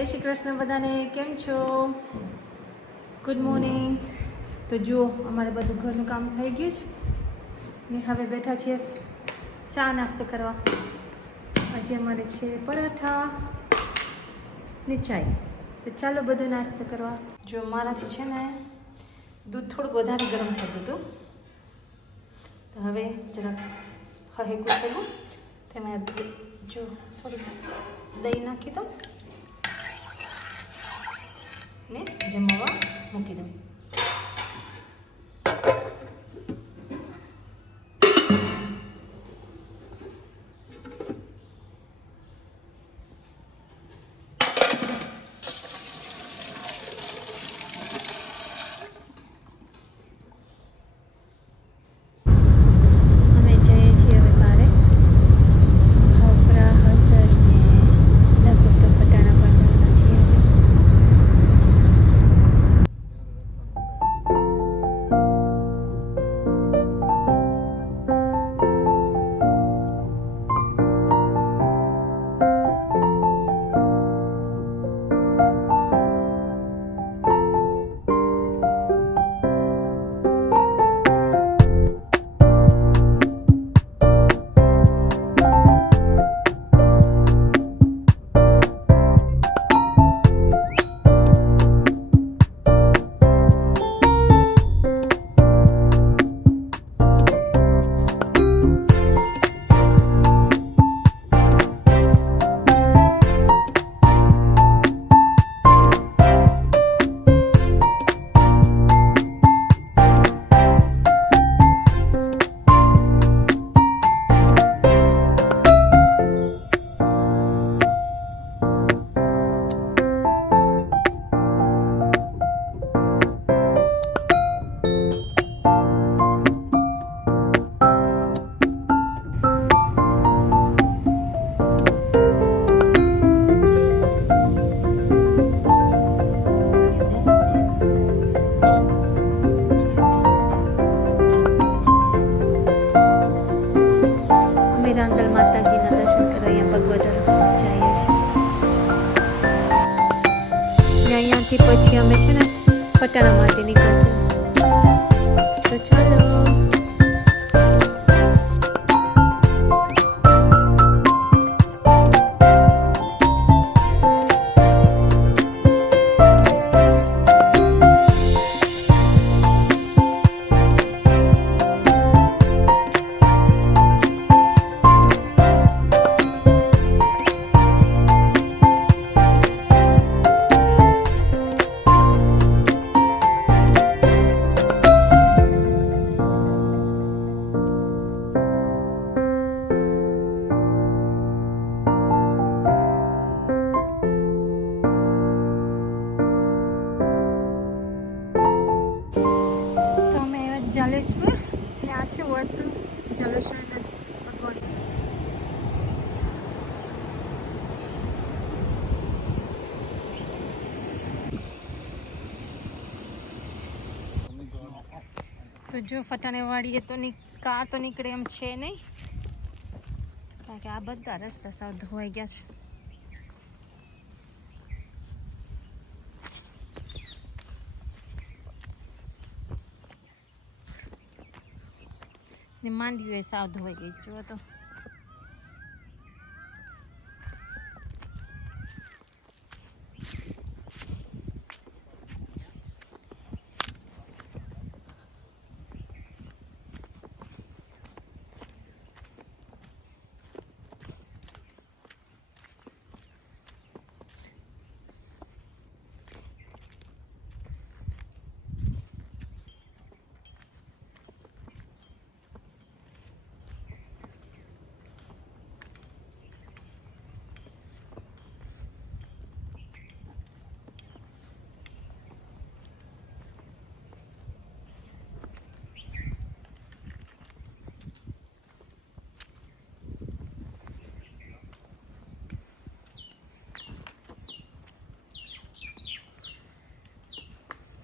જય શ્રી કૃષ્ણ બધાને, કેમ છો? Good morning. તો જુઓ, અમારે બધું ઘરનું કામ થઈ ગયું છે ને હવે બેઠા છીએ ચા નાસ્તો કરવા. આજે અમારે છે પરાઠા ને ચાય. તો ચાલો બધું નાસ્તો કરવા. જો મારાથી છે ને દૂધ થોડુંક વધારે ગરમ થઈ ગયું હતું, તો હવે જરાક હહેકું થયું તેમાં જો થોડીક દહીં નાખી દઉં ને જમવા મૂકી દઉં. રાંદલ માતાજીના દર્શન કરવા અહીંયા ભગવદર જઈએ છીએ. અહીંયાથી પછી અમે છે ને પટાણા માટે નીકળશું. તો ચાલો. જલેશ્વર ને આ છે વર્તું જલેશ્વર ભગવાન. તો જો ફટાણે વાળીએ તો કાર તો નીકળે એમ છે નહીં, કારણ કે આ બધા રસ્તા સાવ ધોવાઈ ગયા છે. ને માંડવી હોય સાવ ધોવાઈ ગઈ છે. જુઓ તો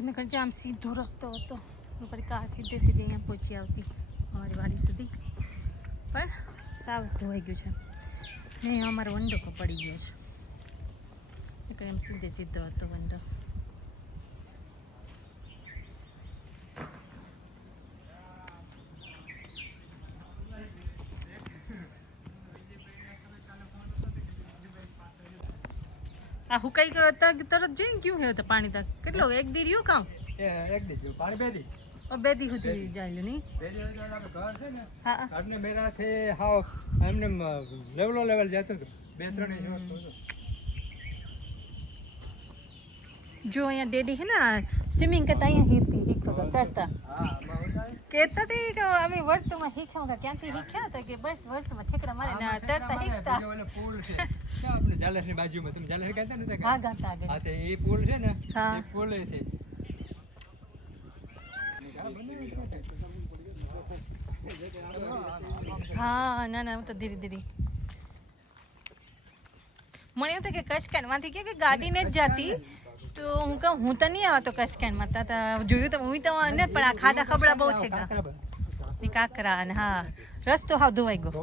તમે કરજો આમ સીધો રસ્તો હતો, ઉપર કાર સીધે સીધી અહીંયા પહોંચી આવતી અમારી વાડી સુધી, પણ સાવ ધોવાઈ ગયું છે ને અમારો વંડો પડી ગયો છે. નકર એમ સીધો હતો બંધો. આ હુકાઈ ગયો તરત જોઈ ક્યું હે તો પાણી તક કેટલો એક દી રહ્યું કામ એક દી પાણી બે દી બે દી સુધી જાય નહીં બે દી આપણે ઘર છે ને હા ઘરને મેરાથી હાવ એમને લેવલ જતું હતું 2-3 ઇંચ હતું. જો અહીંયા ડેડી હે ને સ્વિમિંગ કરતા અહીંયા શીખતો તરતા હા કહેતા હતી કે અમે વર્તુમાં શીખ્યા ક્યાંથી શીખ્યા હતા કે બસ વર્તુમાં ઠેકડા મારે ને તરતા શીખતા પુલ છે ક્યાં આપણે જાલેશની બાજુમાં તમે જાલેશ કહેતા ને હા ગાતા આગળ હા તે એ પુલ છે ને હા. એ પુલ છે. હા ના હું તો ધીરે ધીરે મને એવું કે કસકાનમાંથી કે ગાડી ને જ જાતી તો હું કહું હું તો નહીં આવતો કસકાનમાં જોયું તો હું તો ને પણ આ ખાડા ખબડા બહુ થઈ ગયા કાકરા અને હા રસ્તો હાવ ધોવાઈ ગયો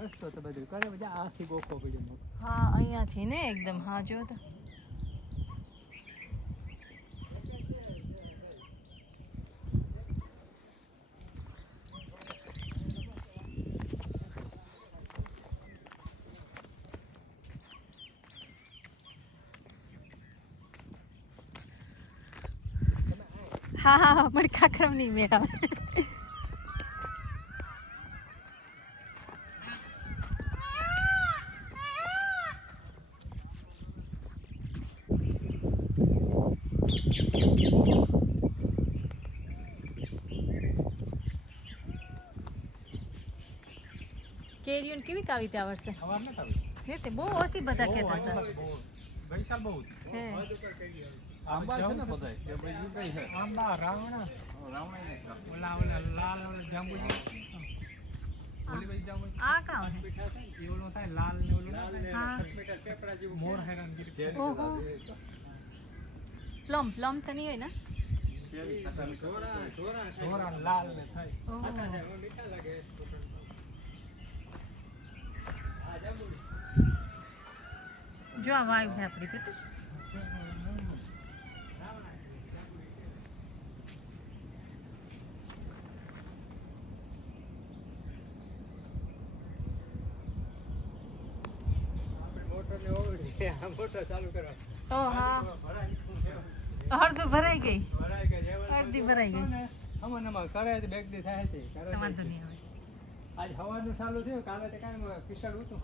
રસ્તો તો બધું કરે બધા આથી ગોખો પડ્યો. હા અહીંયાથી ને એકદમ હા જો તો હા મને કાકરમ નહીં મેળા કેરીઓન કેવી કાવી તે આ વર્ષે ખબર ન આવી હે તે બહુ ઓછી બધા કહેતા હતા ગઈ સાલ બહુ હે આંબા છે ને બધાય કે બીજું કઈ છે આંબા રાવણા ઓલા લાલ ઓલા જાંબુજી ઓલી બધી જાંબુ આ કામ હે એ ઓલો થાય લાલ ને ઓલું હા પેપડા જેવું મોર હેરાનગીરી ઓહો પ્લમ તો નહીં હોય ને થોડા લાલ ને થાય ઓહો. મીઠા લાગે. જો આ વાયુ છે આપણી પીટુસ મોટર ચાલુ કરવા ઓ હા અડધું ભરાઈ ગઈ અડધી ભરાઈ ગઈ અમન કરે તો બેગ દી થાય છે વાંધો નહીં આવે આજ હવાનું ચાલુ થયું કાલે તો કાંઈ કિશળ હતું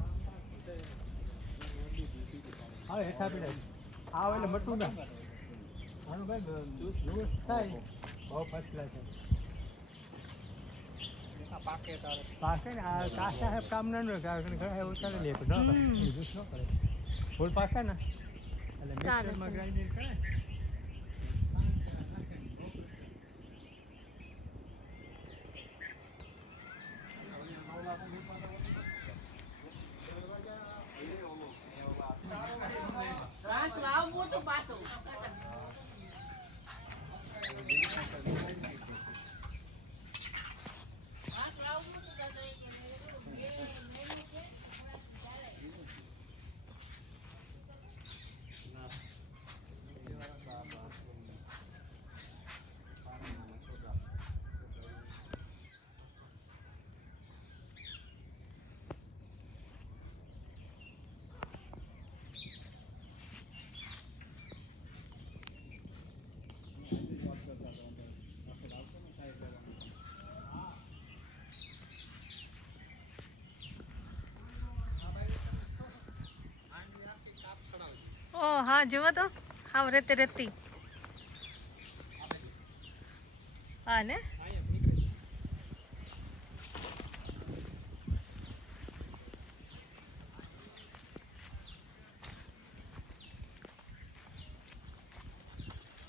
હવે હેઠા પીડે આવ એટલે મટું ના આનું ભાઈ જ્યુસ થાય બહુ ફર્સ્ટ ક્લાસ છે પાકે ને આ કાશા હે કામ ના નો કારણ ઘણા ઉતારી લે પણ ન કરે જ્યુસ ન કરે ફૂલ પાકે ને એટલે મિક્સરમાં ગ્રાઇન્ડિંગ કરે ઓ હા જુઓ તો હાવ રેતી રેતી હા ને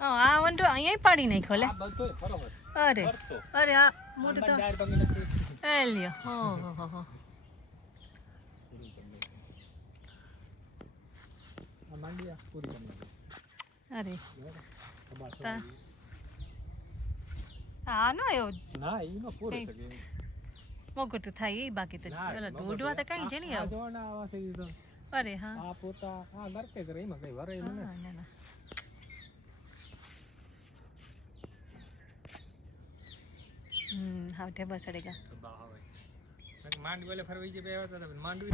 આ વંડો અહીંયા પાડી નાખ્યો લે અરે અરે આ મોટું તો એ લ્યો હો અરે હા નો આવ્યો ના ઈનો પૂરો થઈ મોગોટું થાય એ બાકી તો ઓલા ઢોઢવા તો કઈ છે નહીં આવ જોના આવા થઈ ગયો અરે હા આ પોતા આ ગરકે કરે એમાં કઈ વરે મને હા, ના ના હા ઢેબા ચડેગા બા હવે માંડવી ઓલે ફરવી જે બે હતા માંડવી